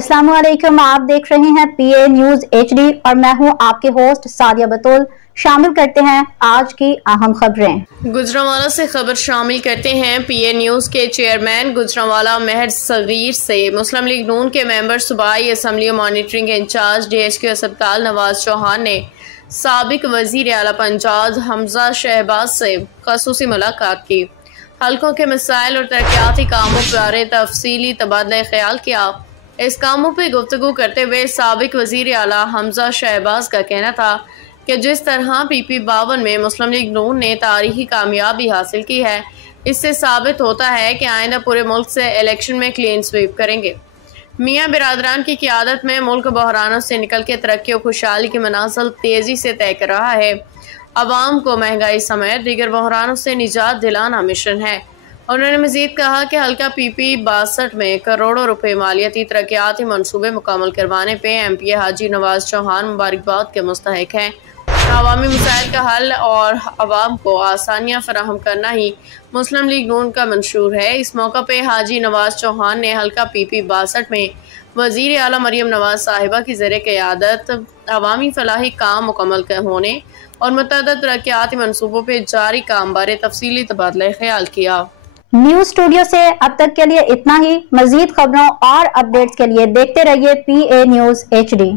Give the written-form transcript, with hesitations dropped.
अस्सलाम वालेकुम। आप देख रहे हैं पीए न्यूज HD और मैं हूं आपके होस्ट सादिया बतूल। शामिल करते हैं आज की अहम खबरें। गुजरांवाला से खबर शामिल करते हैं। पीए न्यूज के चेयरमैन गुजरांवाला महर सगीर से मुस्लिम लीग नून के मेंबर सूबाई असम्बली मॉनिटरिंग इंचार्ज DHQ अस्पताल नवाज चौहान ने साबिक वजीर आला पंजाब हमजा शहबाज से खसूसी मुलाकात की। हल्कों के मसाइल और तरक्याती कामों बारे तफसीली तबादला ख्याल किया। इस कामों पर गुफ्तगू करते हुए साबिक वजीर आला हमजा शहबाज का कहना था कि जिस तरह PP52 में मुस्लिम लीग नून ने तारीखी कामयाबी हासिल की है, इससे साबित होता है कि आइंदा पूरे मुल्क से इलेक्शन में क्लीन स्वीप करेंगे। मियाँ बिरादरान की क़ियादत में मुल्क बहरानों से निकल के तरक्की और खुशहाली की मनाजिल तेज़ी से तय कर रहा है। अवाम को महंगाई समेत दीगर बहरानों से निजात दिलाना मिशन है। उन्होंने मजीद कहा कि हल्का PP62 में करोड़ों रुपए मालियाती तरक्याती मनसूबे मुकम्मल करवाने पे MPA हाजी नवाज चौहान मुबारकबाद के मुस्तहिक हैं। अवामी मसाइल का हल और अवाम को आसानियाँ फराहम करना ही मुस्लिम लीग नून का मंशूर है। इस मौका पे हाजी नवाज चौहान ने हल्का PP62 में वजीर आला मरियम नवाज साहिबा की ज़रिए क़यादत अवामी फलाही काम मुकम्मल होने और मुतअद्दिद तरक्याती मनसूबों पर जारी काम बारे तफसीली तबादला ख्याल किया। न्यूज स्टूडियो से अब तक के लिए इतना ही। मजीद खबरों और अपडेट्स के लिए देखते रहिए PA न्यूज HD।